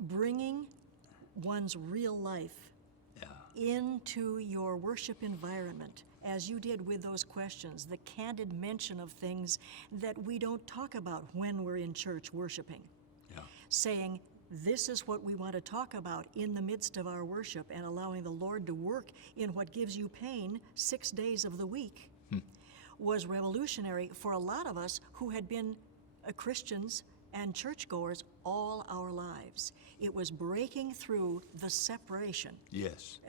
bringing one's real life into your worship environment, as you did with those questions, the candid mention of things that we don't talk about when we're in church worshiping. Saying, this is what we want to talk about in the midst of our worship, and allowing the Lord to work in what gives you pain 6 days of the week was revolutionary for a lot of us who had been Christians and churchgoers all our lives. It was breaking through the separation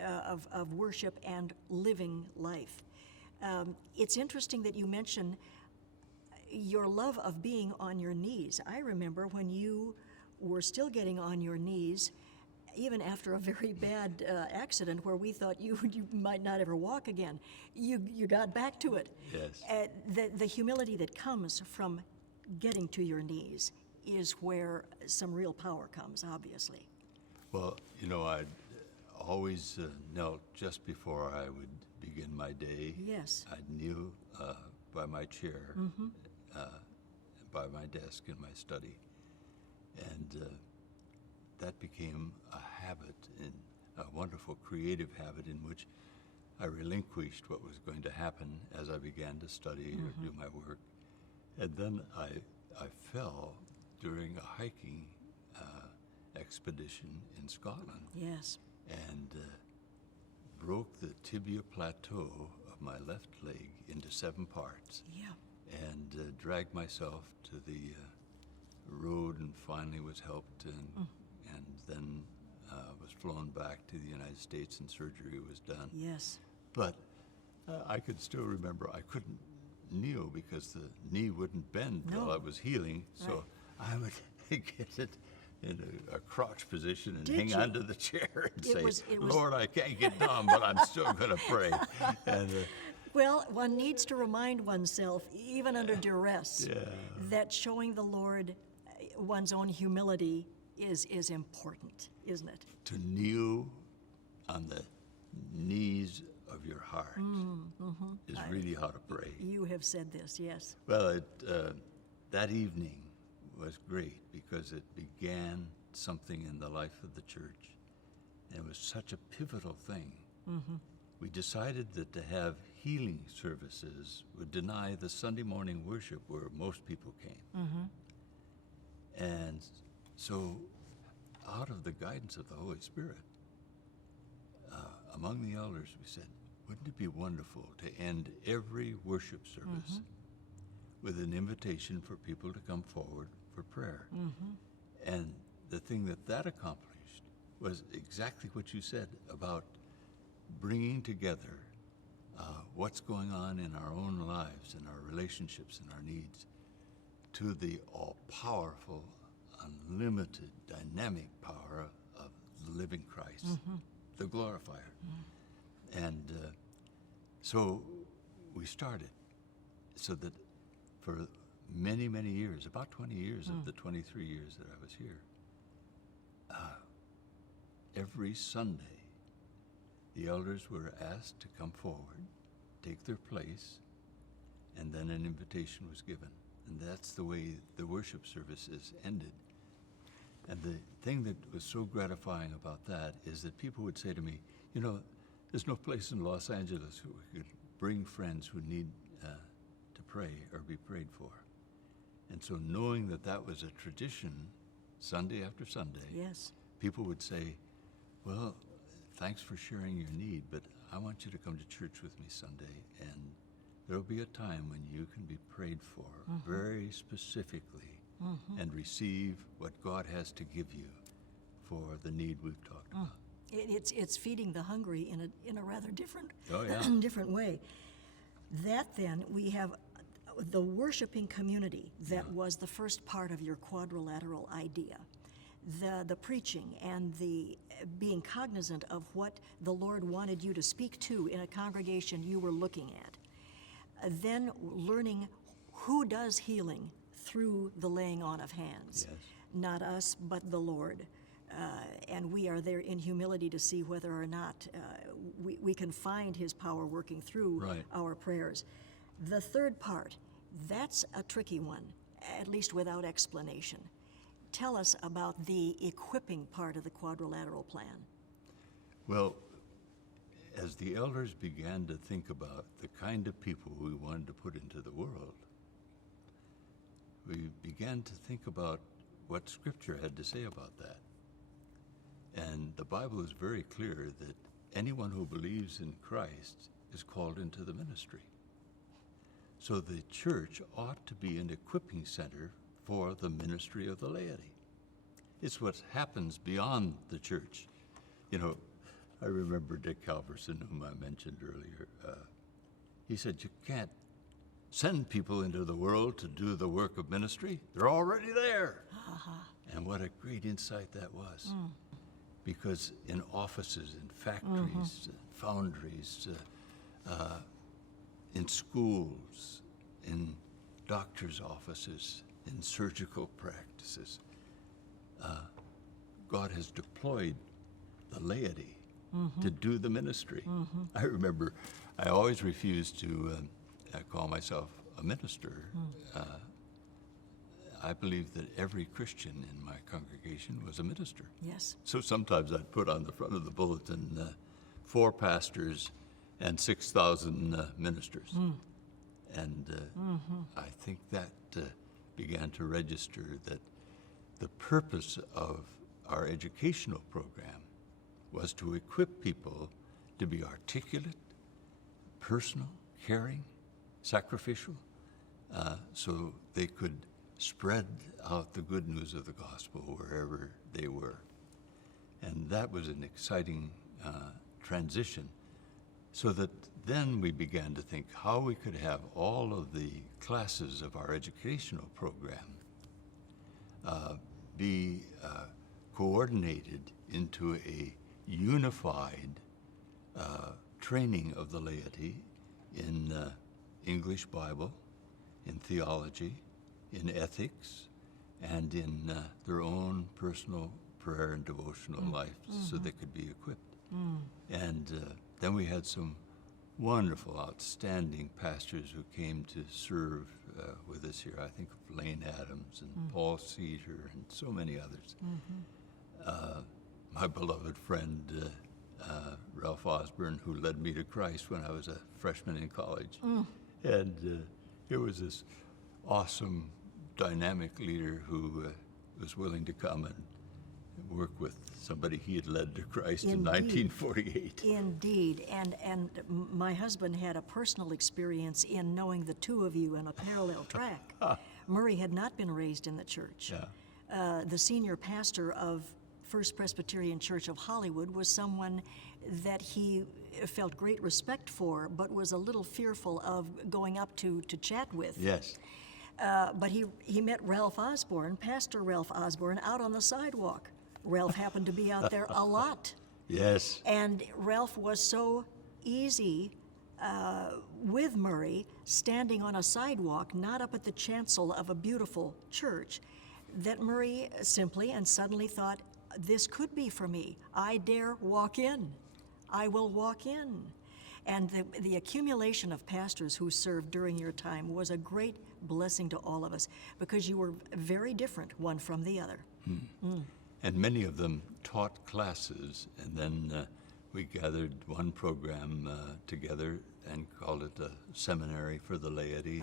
of worship and living life. It's interesting that you mention your love of being on your knees. I remember when you were still getting on your knees, even after a very bad accident where we thought you might not ever walk again. You got back to it. Yes. The humility that comes from getting to your knees is where some real power comes, obviously. Well, you know, I'd always knelt just before I would begin my day. Yes. I'd kneel by my chair, by my desk in my study. And that became a habit, a wonderful creative habit in which I relinquished what was going to happen as I began to study or do my work. And then I fell during a hiking expedition in Scotland. Yes. And broke the tibia plateau of my left leg into 7 parts. Yeah. And dragged myself to the road and finally was helped and then was flown back to the United States and surgery was done. Yes. But I could still remember I couldn't kneel because the knee wouldn't bend while I was healing. So I would get it in a crouch position and hang onto the chair and say, Lord, I can't get down, but I'm still going to pray. And, well, one needs to remind oneself, even under duress, that showing the Lord one's own humility is important, isn't it? To kneel on the knees of your heart is really how to pray. You have said this, yes. Well, that evening was great because it began something in the life of the church. And it was such a pivotal thing. We decided that to have healing services would deny the Sunday morning worship where most people came. And so, out of the guidance of the Holy Spirit, among the elders, we said, wouldn't it be wonderful to end every worship service with an invitation for people to come forward for prayer? And the thing that accomplished was exactly what you said about bringing together what's going on in our own lives and our relationships and our needs to the all-powerful, unlimited, dynamic power of the living Christ, the glorifier. And so we started so that for many, many years, about 20 years of the 23 years that I was here, every Sunday, the elders were asked to come forward, take their place, and then an invitation was given. And that's the way the worship services ended. And the thing that was so gratifying about that is that people would say to me, you know, there's no place in Los Angeles where we could bring friends who need to pray or be prayed for. And so knowing that that was a tradition, Sunday after Sunday, people would say, well, thanks for sharing your need, but I want you to come to church with me Sunday, and there'll be a time when you can be prayed for very specifically and receive what God has to give you for the need we've talked about. It's feeding the hungry in a rather different different way. That then, we have the worshiping community that was the first part of your quadrilateral idea. The preaching and the being cognizant of what the Lord wanted you to speak to in a congregation you were looking at. Then learning who does healing through the laying on of hands. Not us, but the Lord. And we are there in humility to see whether or not we can find his power working through our prayers. The third part, that's a tricky one, at least without explanation. Tell us about the equipping part of the quadrilateral plan. Well, as the elders began to think about the kind of people we wanted to put into the world, we began to think about what Scripture had to say about that. And the Bible is very clear that anyone who believes in Christ is called into the ministry. So the church ought to be an equipping center for the ministry of the laity. It's what happens beyond the church. You know, I remember Dick Halverson, whom I mentioned earlier. He said, you can't send people into the world to do the work of ministry. They're already there. And what a great insight that was. Because in offices, in factories, foundries, in schools, in doctors' offices, in surgical practices, God has deployed the laity to do the ministry. I remember I always refused to call myself a minister. I believed that every Christian in my congregation was a minister. Yes. So sometimes I'd put on the front of the bulletin 4 pastors and 6,000 ministers. And I think that began to register that the purpose of our educational program was to equip people to be articulate, personal, caring, sacrificial, so they could spread out the good news of the gospel wherever they were. And that was an exciting transition, so that then we began to think how we could have all of the classes of our educational program be coordinated into a unified training of the laity in English Bible, in theology, in ethics, and in their own personal prayer and devotional life, so they could be equipped. And then we had some wonderful, outstanding pastors who came to serve with us here. I think of Lane Adams and Paul Cedar and so many others. My beloved friend, Ralph Osborne, who led me to Christ when I was a freshman in college. And it was this awesome, dynamic leader who was willing to come and work with somebody he had led to Christ in 1948. Indeed, and my husband had a personal experience in knowing the two of you on a parallel track. Murray had not been raised in the church. The senior pastor of First Presbyterian Church of Hollywood was someone that he felt great respect for, but was a little fearful of going up to chat with. Yes. But he met Ralph Osborne, Pastor Ralph Osborne, out on the sidewalk. Ralph happened to be out there a lot. Yes. And Ralph was so easy with Murray, standing on a sidewalk, not up at the chancel of a beautiful church, that Murray simply and suddenly thought, this could be for me. I dare walk in. I will walk in. And the accumulation of pastors who served during your time was a great blessing to all of us, because you were very different one from the other. And many of them taught classes, and then we gathered one program together and called it a seminary for the laity,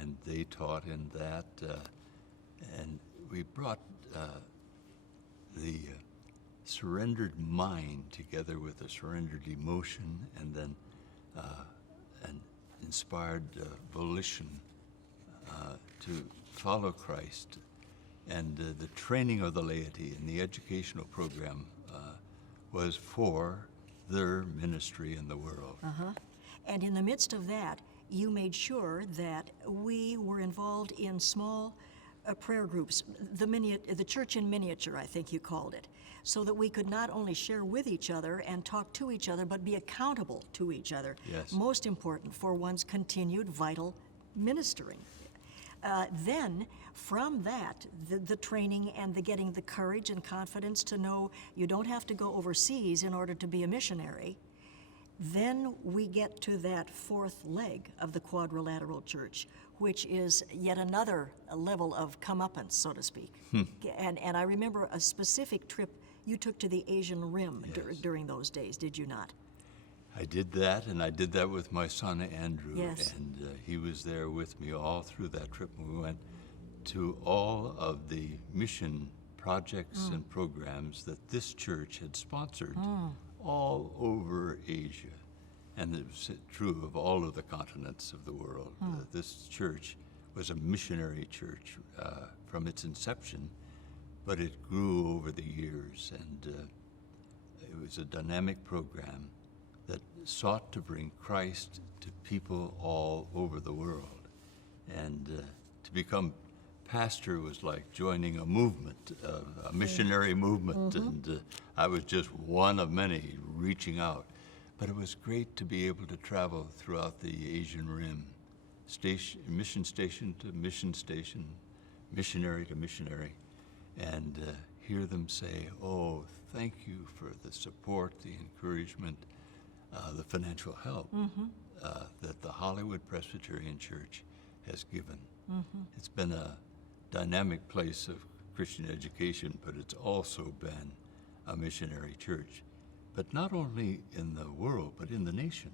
and they taught in that, and we brought the surrendered mind together with a surrendered emotion, and then an inspired volition to follow Christ. And the training of the laity in the educational program was for their ministry in the world. And in the midst of that, you made sure that we were involved in small prayer groups, the church in miniature, I think you called it, so that we could not only share with each other and talk to each other, but be accountable to each other. Yes. Most important for one's continued vital ministering. Then, from that, the training and the getting the courage and confidence to know you don't have to go overseas in order to be a missionary, Then we get to that fourth leg of the quadrilateral church, which is yet another level of comeuppance, so to speak. And I remember a specific trip you took to the Asian Rim during those days, did you not? I did that, and I did that with my son Andrew. Yes. And he was there with me all through that trip. We went to all of the mission projects and programs that this church had sponsored all over Asia. And it was true of all of the continents of the world. This church was a missionary church from its inception, but it grew over the years, and it was a dynamic program that sought to bring Christ to people all over the world. And to become pastor was like joining a movement, a missionary movement, and I was just one of many reaching out. But it was great to be able to travel throughout the Asian Rim, mission station to mission station, missionary to missionary, and hear them say, "Oh, thank you for the support, the encouragement, the financial help that the Hollywood Presbyterian Church has given." It's been a dynamic place of Christian education, but it's also been a missionary church. But not only in the world, but in the nation.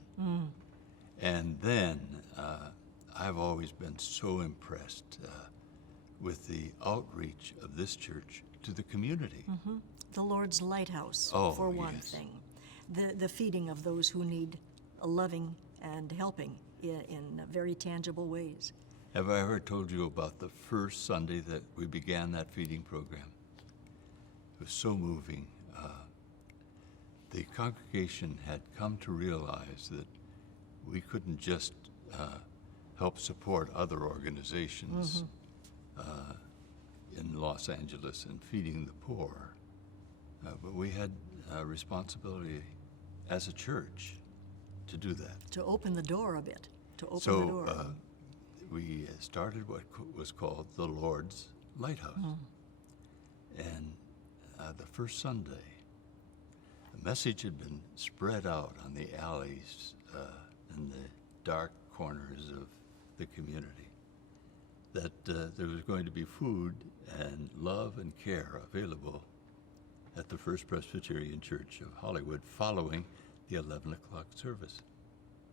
And then I've always been so impressed with the outreach of this church to the community. The Lord's lighthouse, Oh, for one yes. thing. The feeding of those who need loving and helping in very tangible ways. Have I ever told you about the first Sunday that we began that feeding program? It was so moving. The congregation had come to realize that we couldn't just help support other organizations in Los Angeles in feeding the poor, but we had a responsibility as a church to do that. To open the door a bit, to open the So door. we started what was called the Lord's Lighthouse. And the first Sunday, the message had been spread out on the alleys in the dark corners of the community that there was going to be food and love and care available at the First Presbyterian Church of Hollywood following the 11 o'clock service.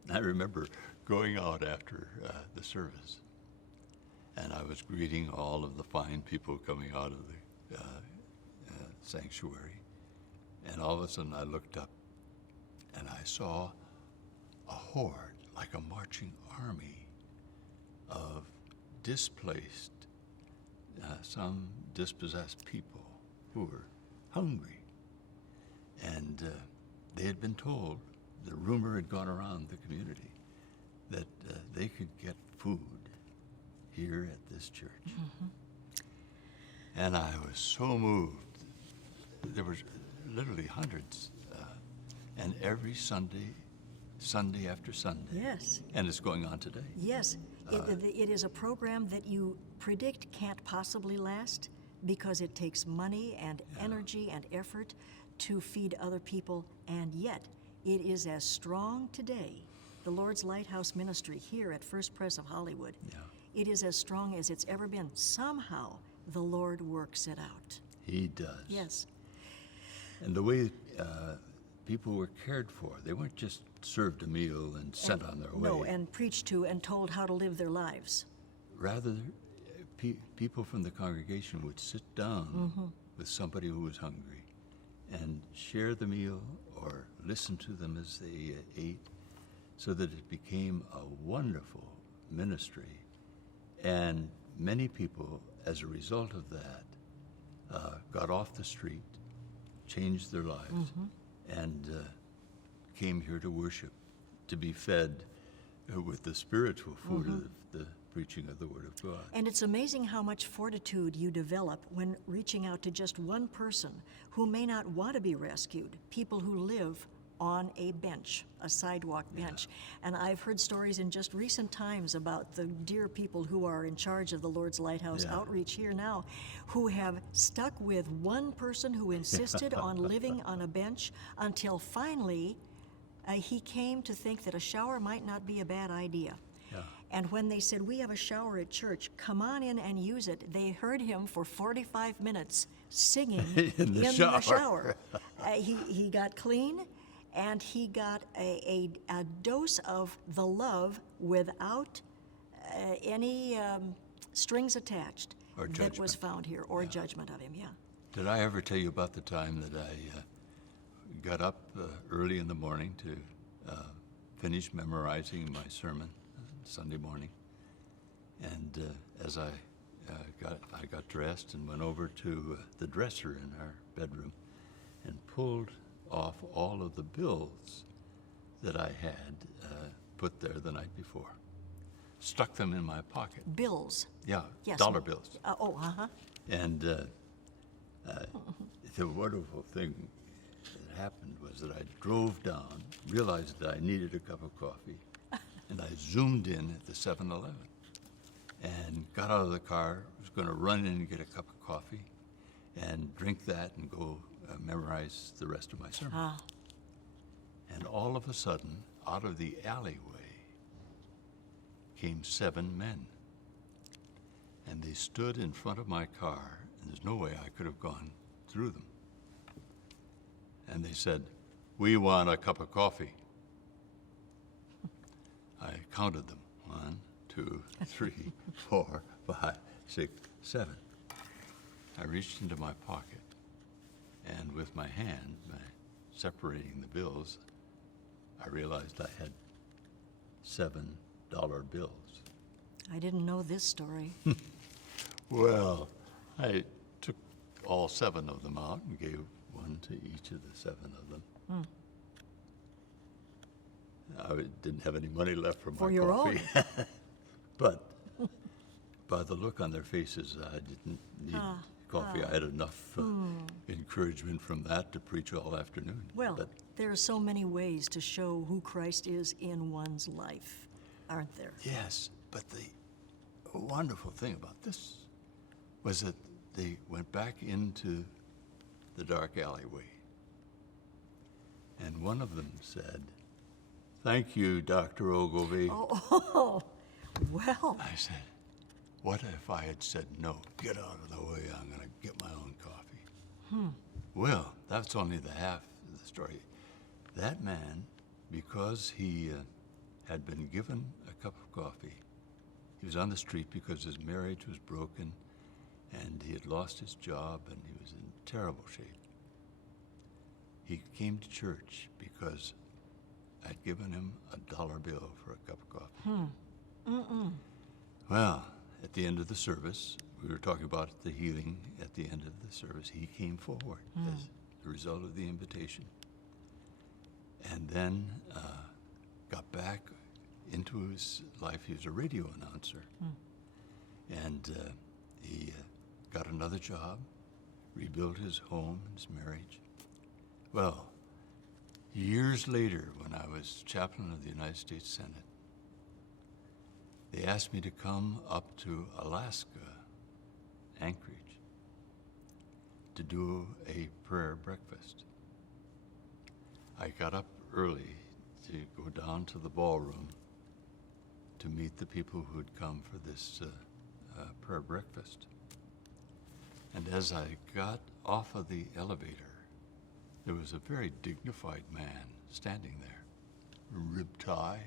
I remember going out after the service, and I was greeting all of the fine people coming out of the sanctuary. And all of a sudden I looked up and I saw a horde, like a marching army of displaced, some dispossessed people who were hungry. And they had been told, the rumor had gone around the community, that they could get food here at this church. And I was so moved. There were literally hundreds, and every Sunday after Sunday. Yes. And it's going on today. Yes, it is a program that you predict can't possibly last because it takes money and energy and effort to feed other people, and yet it is as strong today. The Lord's Lighthouse Ministry here at First Pres of Hollywood, it is as strong as it's ever been. Somehow the Lord works it out. He does. Yes. And the way people were cared for, they weren't just served a meal and sent on their way. No, and preached to and told how to live their lives. Rather, people from the congregation would sit down with somebody who was hungry and share the meal or listen to them as they ate, so that it became a wonderful ministry. And many people, as a result of that, got off the street, changed their lives, and came here to worship, to be fed with the spiritual food of the preaching of the Word of God. And it's amazing how much fortitude you develop when reaching out to just one person who may not want to be rescued, people who live on a bench, a sidewalk bench. And I've heard stories in just recent times about the dear people who are in charge of the Lord's Lighthouse outreach here now, who have stuck with one person who insisted on living on a bench until finally he came to think that a shower might not be a bad idea. Yeah. And when they said, we have a shower at church, come on in and use it, they heard him for 45 minutes singing In the shower. He got clean, and he got a dose of the love without any strings attached Or that was judgment. found here, or judgment of him, yeah. Did I ever tell you about the time that I got up early in the morning to finish memorizing my sermon Sunday morning? And as I got dressed and went over to the dresser in our bedroom and pulled off all of the bills that I had put there the night before, stuck them in my pocket. Bills. Yeah, Yes. dollar bills. Uh-huh. And the wonderful thing that happened was that I drove down, realized that I needed a cup of coffee, and I zoomed in at the 7-Eleven and got out of the car, was going to run in and get a cup of coffee and drink that and go memorize the rest of my sermon. Ah. And all of a sudden, out of the alleyway came 7 men. And they stood in front of my car, and there's no way I could have gone through them. And they said, "We want a cup of coffee." I counted them. 1, 2, 3, 4, 5, 6, 7. I reached into my pocket, and with my hand, separating the bills, I realized I had $7 bills. I didn't know this story. Well, I took all 7 of them out and gave one to each of the 7 of them. I didn't have any money left for my For your coffee. But by the look on their faces, I didn't need coffee. I had enough encouragement from that to preach all afternoon. Well, But there are so many ways to show who Christ is in one's life, aren't there? yes, but the wonderful thing about this was that they went back into the dark alleyway. And one of them said, "Thank you, Dr. Ogilvie." Oh, well, I said, "What if I had said no? Get out of the way, I'm going to get my own coffee." Well, that's only the half of the story. That man, because he had been given a cup of coffee, he was on the street because his marriage was broken and he had lost his job and he was in terrible shape. He came to church because I'd given him $1 bill for a cup of coffee. Well, at the end of the service, we were talking about the healing at the end of the service. He came forward as the result of the invitation. And then got back into his life. He was a radio announcer. And he got another job, rebuilt his home and his marriage. Well, years later, when I was chaplain of the United States Senate, they asked me to come up to Alaska, Anchorage, to do a prayer breakfast. I got up early to go down to the ballroom to meet the people who had come for this prayer breakfast. And as I got off of the elevator, there was a very dignified man standing there, ribbed tie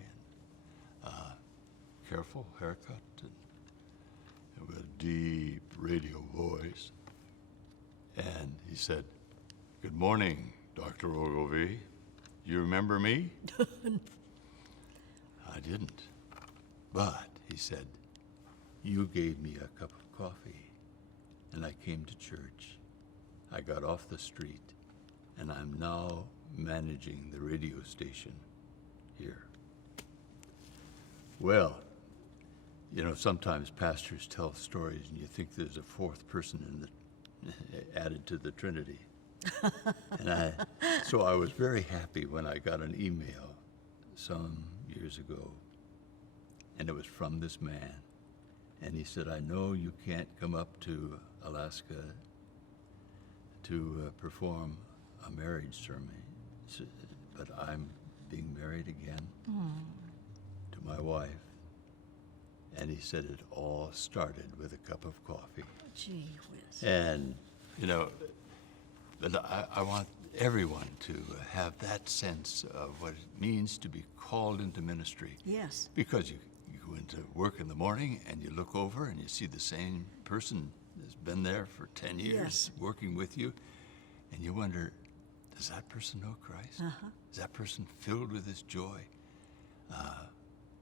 and careful haircut and with a deep radio voice. And he said, "Good morning, Dr. Ogilvie. You remember me?" I didn't. But he said, "You gave me a cup of coffee and I came to church. I got off the street and I'm now managing the radio station here." Well, you know, sometimes pastors tell stories and you think there's a fourth person added to the Trinity. And so I was very happy when I got an email some years ago, and it was from this man. And he said, "I know you can't come up to Alaska to perform a marriage ceremony, but I'm being married again to my wife. And he said it all started with a cup of coffee. Gee whiz. And, you know, but I want everyone to have that sense of what it means to be called into ministry. Yes. Because you go into work in the morning and you look over and you see the same person that's been there for 10 years Yes. working with you, and you wonder, does that person know Christ? Is that person filled with his joy?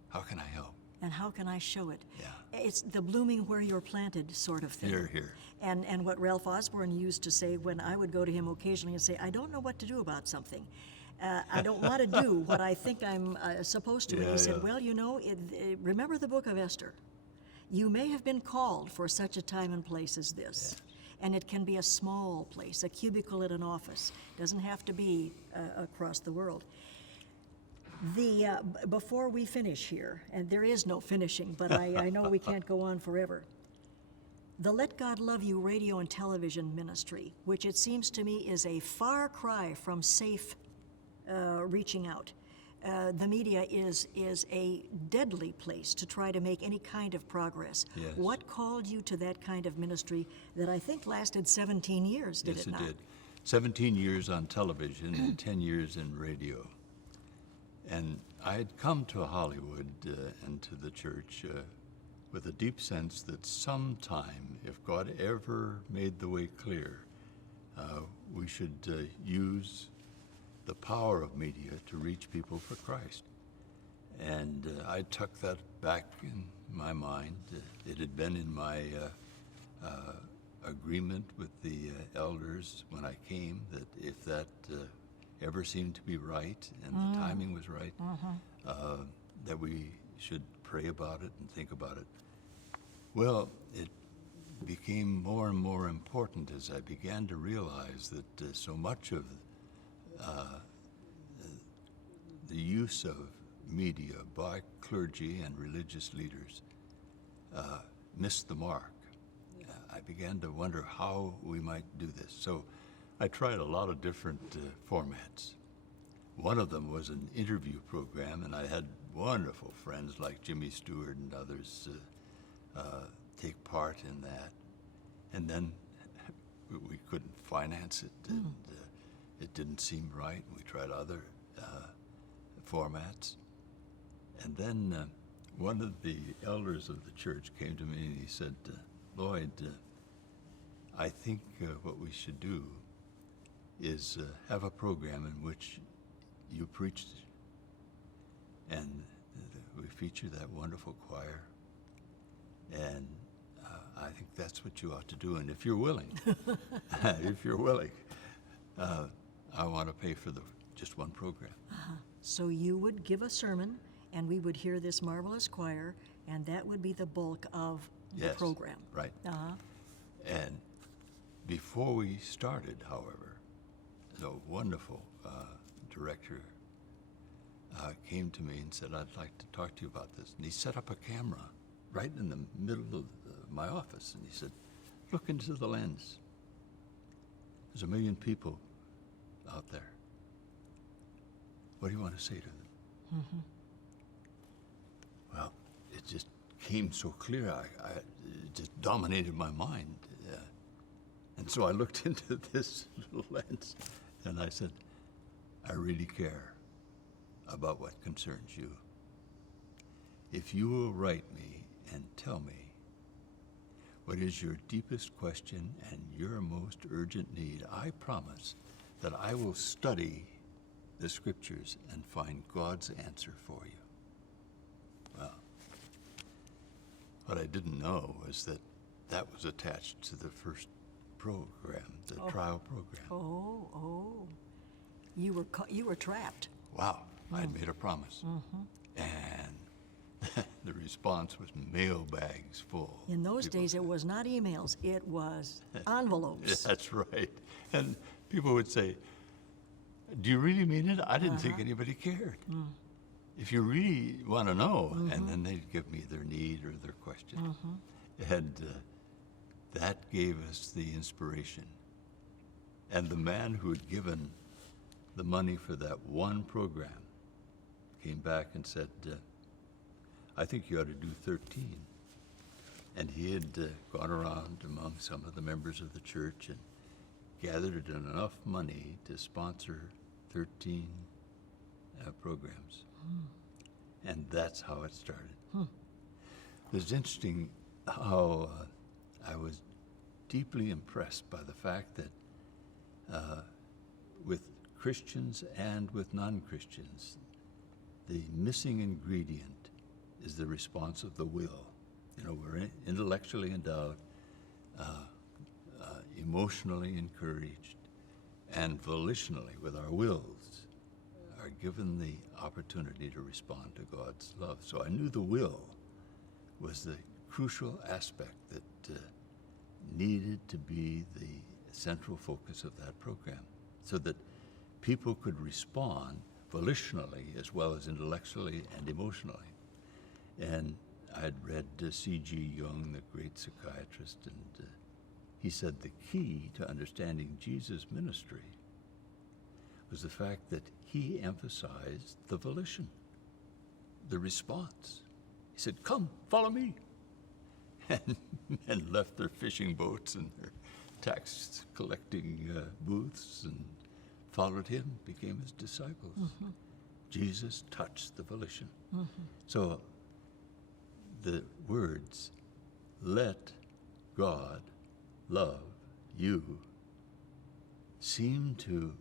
How can I help? And how can I show it? Yeah. It's the blooming where you're planted sort of thing. Here. And what Ralph Osborne used to say when I would go to him occasionally and say, I don't know what to do about something. I don't want to do what I think I'm supposed to. And he said, well, you know, remember the book of Esther. You may have been called for such a time and place as this. Yes. And it can be a small place, a cubicle at an office. Doesn't have to be across the world. Before we finish here, and there is no finishing, but I know we can't go on forever. The Let God Love You radio and television ministry, which it seems to me is a far cry from safe reaching out. The media is a deadly place to try to make any kind of progress. Yes. What called you to that kind of ministry that I think lasted 17 years, did Yes, it not? it did. 17 years on television and 10 years in radio. And I had come to Hollywood and to the church with a deep sense that sometime, if God ever made the way clear, we should use the power of media to reach people for Christ. And I tucked that back in my mind. It had been in my agreement with the elders when I came that if that ever seemed to be right and the timing was right, that we should pray about it and think about it. Well, it became more and more important as I began to realize that so much of the use of media by clergy and religious leaders missed the mark. I began to wonder how we might do this. So I tried a lot of different formats. One of them was an interview program, and I had wonderful friends like Jimmy Stewart and others take part in that. And then we couldn't finance it, and it didn't seem right. We tried other formats. And then one of the elders of the church came to me and he said, Lloyd, I think what we should do is have a program in which you preach, and we feature that wonderful choir, and I think that's what you ought to do. And if you're willing, I want to pay for just one program. So you would give a sermon, and we would hear this marvelous choir, and that would be the bulk of the Yes, program. right. Uh-huh. And before we started, however, the wonderful director came to me and said, I'd like to talk to you about this. And he set up a camera right in the middle of my office, and he said, look into the lens. There's 1 million people out there. What do you want to say to them? Well, it just came so clear. It just dominated my mind. And so I looked into this little lens, and I said, I really care about what concerns you. If you will write me and tell me what is your deepest question and your most urgent need, I promise that I will study the scriptures and find God's answer for you. Well, what I didn't know was that that was attached to the first program, the trial program. Oh. You were trapped. Wow, I'd made a promise. And the response was mailbags full. In those People days, it was not emails, it was envelopes. That's right. And people would say, do you really mean it? I didn't think anybody cared. If you really want to know, and then they'd give me their need or their question. And that gave us the inspiration. And the man who had given the money for that one program came back and said, I think you ought to do 13. And he had gone around among some of the members of the church and gathered enough money to sponsor 13 programs. And that's how it started. It's interesting how I was deeply impressed by the fact that with Christians and with non-Christians, the missing ingredient is the response of the will. You know, we're intellectually endowed, emotionally encouraged, and volitionally, with our wills, are given the opportunity to respond to God's love. So I knew the will was the crucial aspect that needed to be the central focus of that program, so that people could respond volitionally as well as intellectually and emotionally. And I had read C.G. Jung, the great psychiatrist, and he said the key to understanding Jesus' ministry was the fact that he emphasized the volition, the response. He said, "Come, follow me," and left their fishing boats and their tax collecting booths and followed him, became his disciples. Jesus touched the volition. So the words, "Let God love you," seem to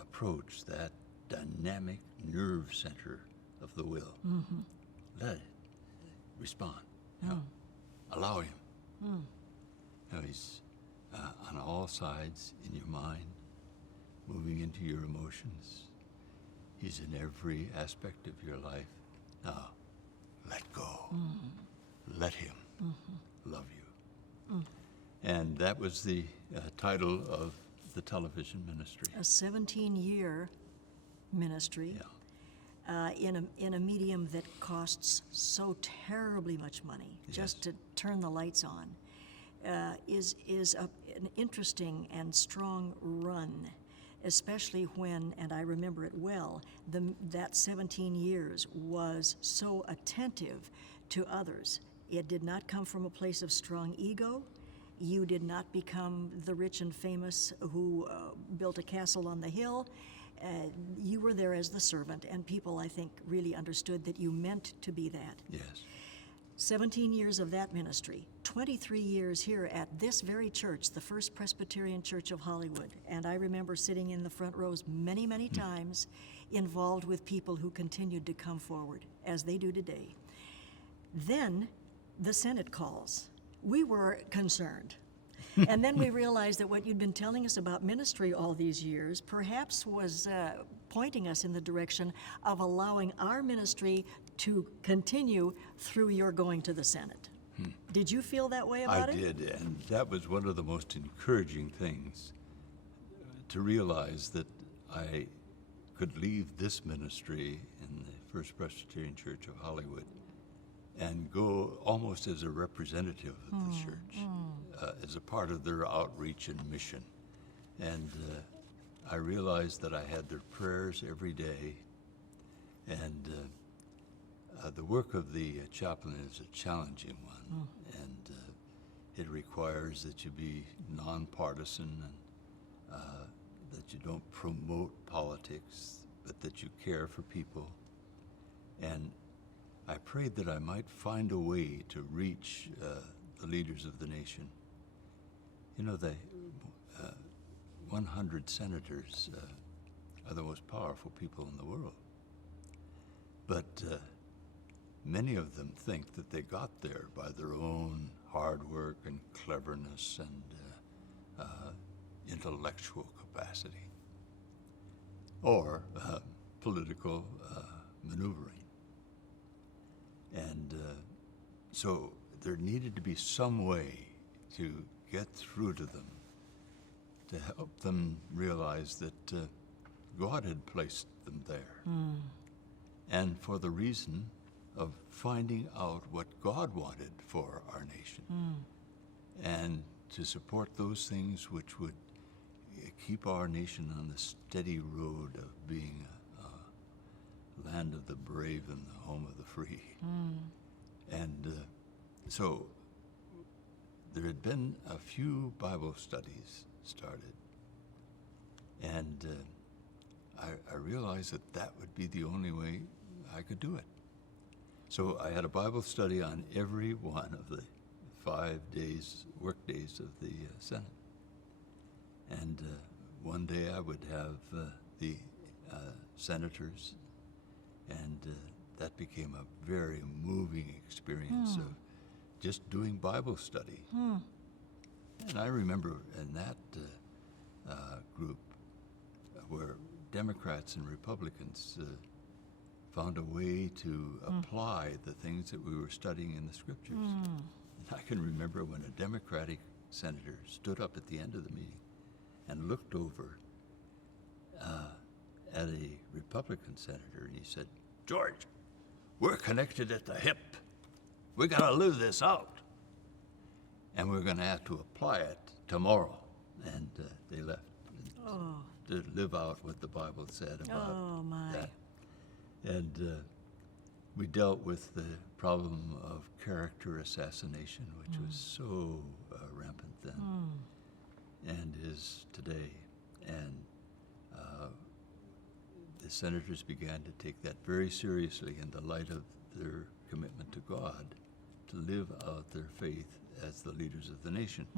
approach that dynamic nerve center of the will. Let it respond. You know, allow him. You know, he's on all sides in your mind, moving into your emotions. He's in every aspect of your life. Now, let go. Let him love you. And that was the title of the television ministry. A 17-year ministry in a medium that costs so terribly much money just to turn the lights on is an interesting and strong run, especially when, and I remember it well, that 17 years was so attentive to others. It did not come from a place of strong ego. You did not become the rich and famous who built a castle on the hill. You were there as the servant, and people, I think, really understood that you meant to be that. Yes. 17 years of that ministry, 23 years here at this very church, the First Presbyterian Church of Hollywood. And I remember sitting in the front rows many, many times, involved with people who continued to come forward, as they do today. Then the Senate calls. We were concerned. And then we realized that what you'd been telling us about ministry all these years perhaps was pointing us in the direction of allowing our ministry to continue through your going to the Senate. Did you feel that way about it? I did, and that was one of the most encouraging things, to realize that I could leave this ministry in the First Presbyterian Church of Hollywood and go almost as a representative of the church, as a part of their outreach and mission. And I realized that I had their prayers every day, and the work of the chaplain is a challenging one, and it requires that you be nonpartisan, and that you don't promote politics, but that you care for people. And I prayed that I might find a way to reach the leaders of the nation. You know, the 100 senators are the most powerful people in the world. But many of them think that they got there by their own hard work and cleverness and intellectual capacity, or political maneuvering. And so there needed to be some way to get through to them, to help them realize that God had placed them there. And for the reason of finding out what God wanted for our nation, and to support those things which would keep our nation on the steady road of being land of the brave and the home of the free. And so there had been a few Bible studies started, and I realized that that would be the only way I could do it. So I had a Bible study on every one of the 5 days, work days of the Senate. And one day I would have the senators, and that became a very moving experience of just doing Bible study. And I remember in that group where Democrats and Republicans found a way to apply the things that we were studying in the scriptures. And I can remember when a Democratic senator stood up at the end of the meeting and looked over at a Republican senator, and he said, "George, we're connected at the hip. We got to live this out. And we're going to have to apply it tomorrow." And they left to live out what the Bible said about that. And we dealt with the problem of character assassination, which was so rampant then and is today. And the senators began to take that very seriously in the light of their commitment to God, to live out their faith as the leaders of the nation.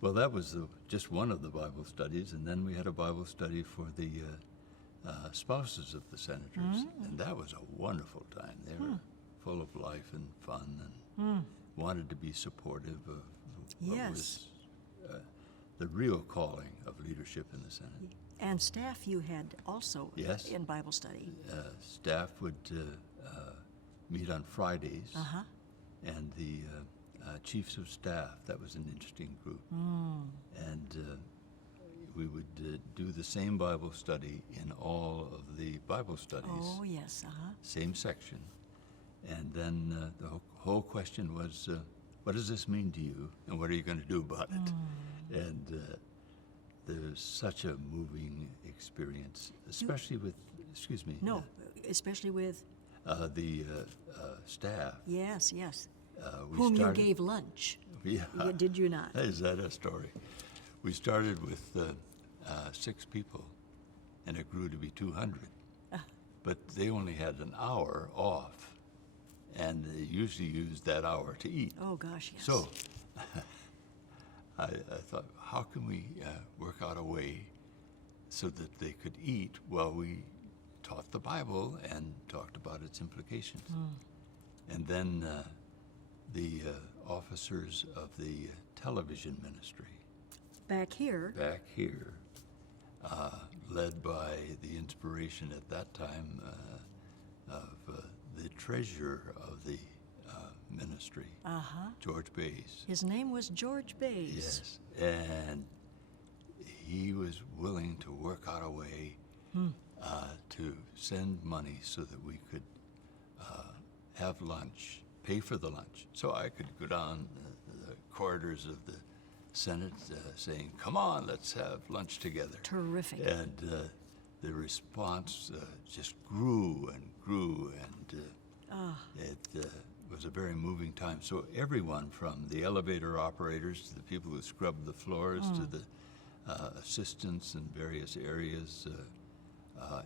Well, that was just one of the Bible studies, and then we had a Bible study for the spouses of the senators, and that was a wonderful time. They were full of life and fun, and wanted to be supportive of what was the real calling of leadership in the Senate. And staff you had also in Bible study. Staff would meet on Fridays, and the chiefs of staff, that was an interesting group. And we would do the same Bible study in all of the Bible studies. Oh, yes, Same section. And then the whole question was, what does this mean to you, and what are you going to do about it? And there's such a moving experience, especially with, especially with the staff. Yes. Whom you gave lunch. Yeah. Did you not? Is that a story? We started with 6 people, and it grew to be 200. But they only had an hour off, and they usually used that hour to eat. Oh, gosh, yes. So I thought, how can we work out a way so that they could eat while we taught the Bible and talked about its implications? And then the officers of the television ministry back here, led by the inspiration at that time of the treasurer of the ministry, George Bays. His name was George Bays. Yes, and he was willing to work out a way to send money so that we could have lunch, pay for the lunch. So I could go down the corridors of the Senate saying, "Come on, let's have lunch together." Terrific. And the response just grew and grew, and it was a very moving time. So everyone from the elevator operators to the people who scrubbed the floors to the assistants in various areas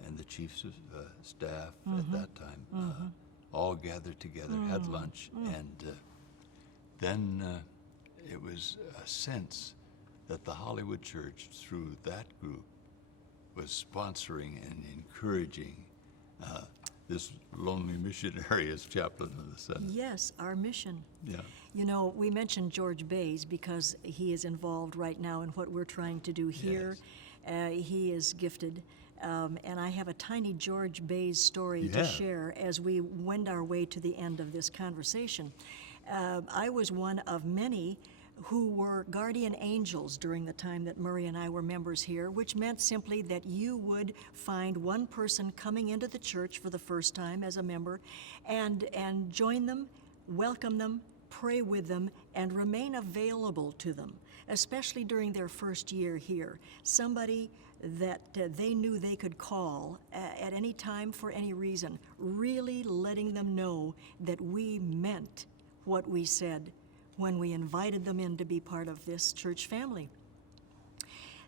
and the chiefs of staff at that time all gathered together, had lunch, and then it was a sense that the Hollywood Church, through that group, was sponsoring and encouraging this lonely missionary as chaplain of the Senate. Yes, our mission. Yeah. You know, we mentioned George Bays because he is involved right now in what we're trying to do here. He is gifted. And I have a tiny George Bays story to share as we wend our way to the end of this conversation. I was one of many who were guardian angels during the time that Murray and I were members here, which meant simply that you would find one person coming into the church for the first time as a member and join them, welcome them, pray with them, and remain available to them, especially during their first year here. Somebody that they knew they could call at any time for any reason, really letting them know that we meant what we said when we invited them in to be part of this church family.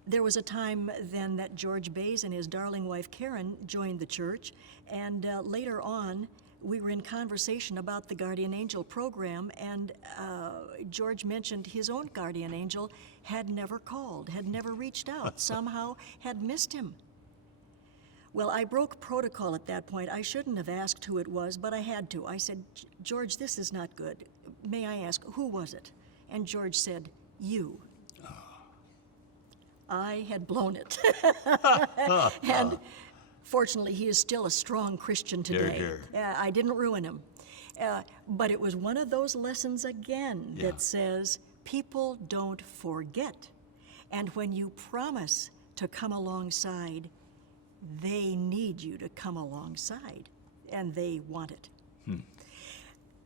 There was a time then that George Bays and his darling wife Karen joined the church, and later on we were in conversation about the Guardian Angel program, and George mentioned his own guardian angel had never called, had never reached out, somehow had missed him. Well, I broke protocol at that point. I shouldn't have asked who it was, but I had to. I said, George, this is not good. May I ask, who was it? And George said, you. I had blown it. And fortunately, he is still a strong Christian today. Hear, hear. I didn't ruin him. But it was one of those lessons again that says people don't forget. And when you promise to come alongside, they need you to come alongside, and they want it.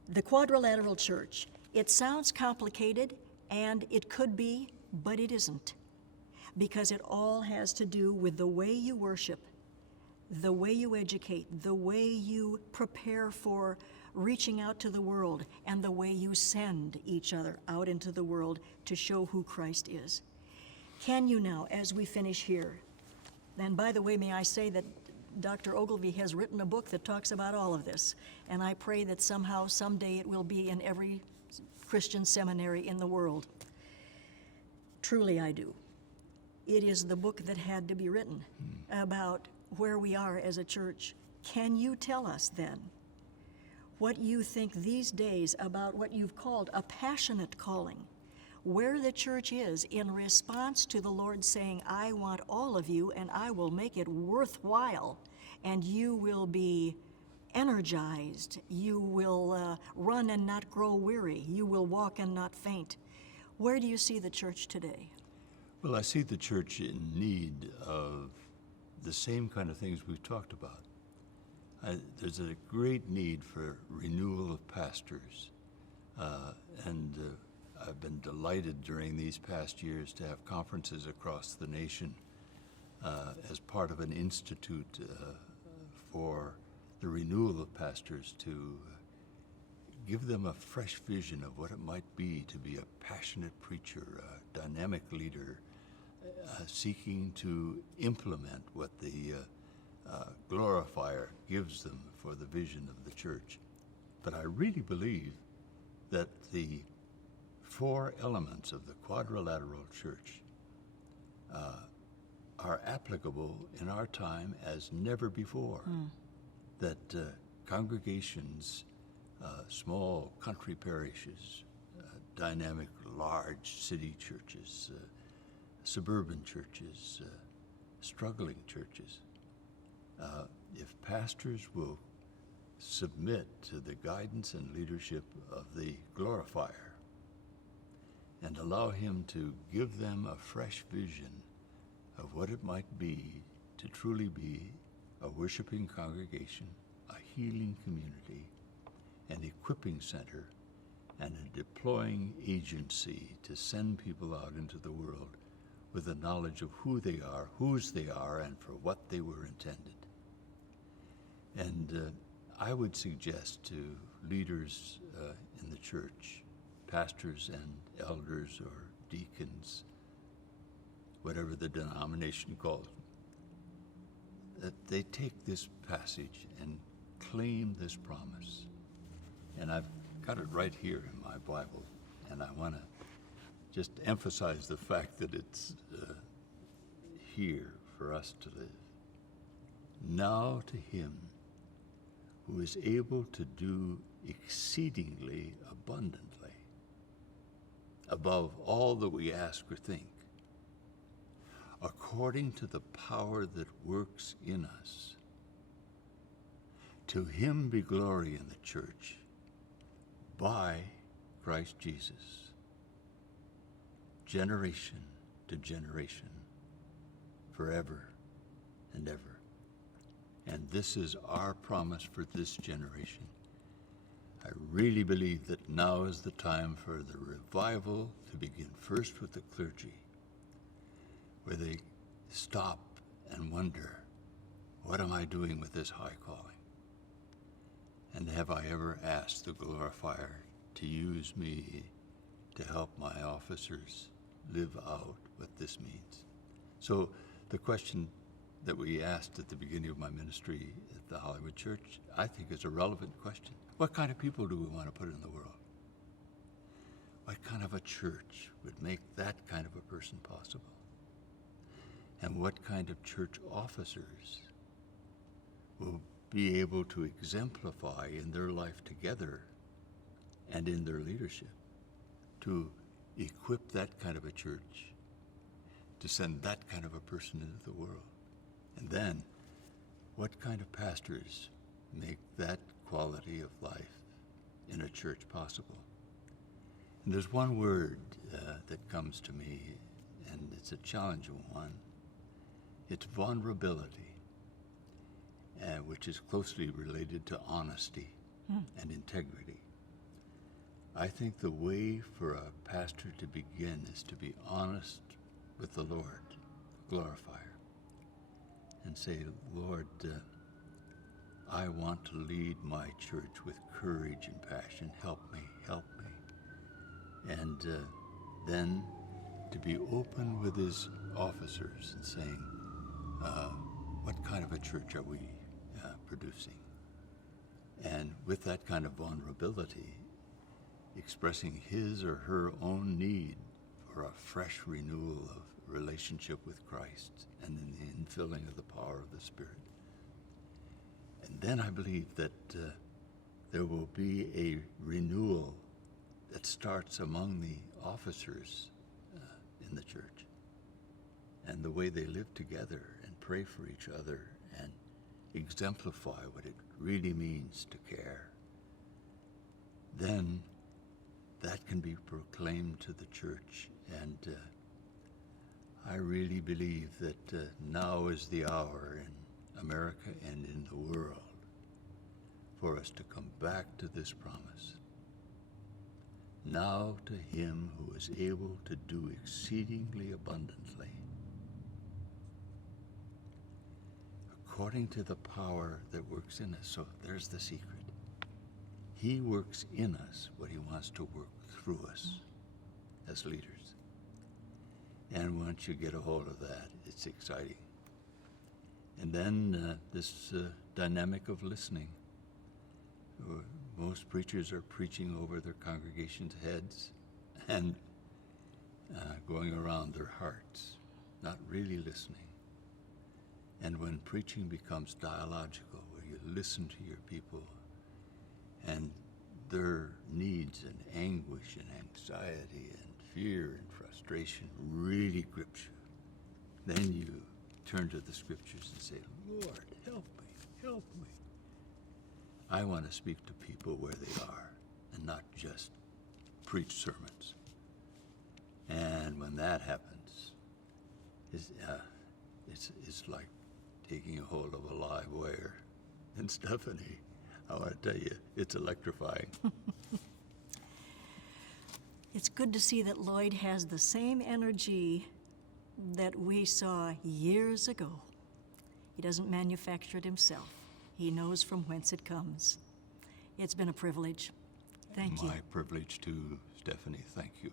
The Quadrilateral Church, it sounds complicated, and it could be, but it isn't. Because it all has to do with the way you worship, the way you educate, the way you prepare for reaching out to the world, and the way you send each other out into the world to show who Christ is. Can you now, as we finish here, and by the way, may I say that Dr. Ogilvie has written a book that talks about all of this, and I pray that somehow, someday, it will be in every Christian seminary in the world. Truly I do. It is the book that had to be written about where we are as a church. Can you tell us then what you think these days about what you've called a passionate calling, where the church is in response to the Lord saying, I want all of you and I will make it worthwhile, and you will be energized, you will run and not grow weary, you will walk and not faint. Where do you see the church today? Well, I see the church in need of the same kind of things we've talked about. There's a great need for renewal of pastors. And I've been delighted during these past years to have conferences across the nation as part of an institute for the renewal of pastors to give them a fresh vision of what it might be to be a passionate preacher, a dynamic leader, seeking to implement what the glorifier gives them for the vision of the church. But I really believe that the four elements of the Quadrilateral Church are applicable in our time as never before. That congregations, small country parishes, dynamic large city churches, suburban churches, struggling churches, if pastors will submit to the guidance and leadership of the glorifier and allow him to give them a fresh vision of what it might be to truly be a worshiping congregation, a healing community, an equipping center, and a deploying agency to send people out into the world with the knowledge of who they are, whose they are, and for what they were intended. And I would suggest to leaders in the church, pastors and elders or deacons, whatever the denomination calls them, that they take this passage and claim this promise. And I've got it right here in my Bible, and I want to just emphasize the fact that it's here for us to live. Now to him who is able to do exceedingly abundantly, above all that we ask or think, according to the power that works in us. To him be glory in the church by Christ Jesus, generation to generation, forever and ever. And this is our promise for this generation. I really believe that now is the time for the revival to begin first with the clergy, where they stop and wonder, what am I doing with this high calling? And have I ever asked the glorifier to use me to help my officers live out what this means? So the question that we asked at the beginning of my ministry at the Hollywood Church, I think is a relevant question. What kind of people do we want to put in the world? What kind of a church would make that kind of a person possible? And what kind of church officers will be able to exemplify in their life together and in their leadership to equip that kind of a church to send that kind of a person into the world? And then, what kind of pastors make that quality of life in a church possible? And there's one word that comes to me, and it's a challenging one. It's vulnerability, which is closely related to honesty and integrity. I think the way for a pastor to begin is to be honest with the Lord, glorifier, and say, Lord, I want to lead my church with courage and passion. Help me, help me. And then to be open with his officers and saying, what kind of a church are we producing? And with that kind of vulnerability, expressing his or her own need for a fresh renewal of relationship with Christ and in the infilling of the power of the Spirit. And then I believe that there will be a renewal that starts among the officers in the church and the way they live together and pray for each other and exemplify what it really means to care. Then that can be proclaimed to the church, and I really believe that now is the hour in America and in the world for us to come back to this promise. Now to him who is able to do exceedingly abundantly, according to the power that works in us. So there's the secret. He works in us what he wants to work through us as leaders. And once you get a hold of that, it's exciting. And then this dynamic of listening. Most preachers are preaching over their congregation's heads and going around their hearts, not really listening. And when preaching becomes dialogical, where you listen to your people and their needs and anguish and anxiety and fear and frustration really grips you, then you turn to the scriptures and say, Lord, help me, help me. I want to speak to people where they are and not just preach sermons. And when that happens, it's like taking a hold of a live wire. And Stephanie, I want to tell you, it's electrifying. It's good to see that Lloyd has the same energy that we saw years ago. He doesn't manufacture it himself. He knows from whence it comes. It's been a privilege. Thank you. My privilege too, Stephanie. Thank you.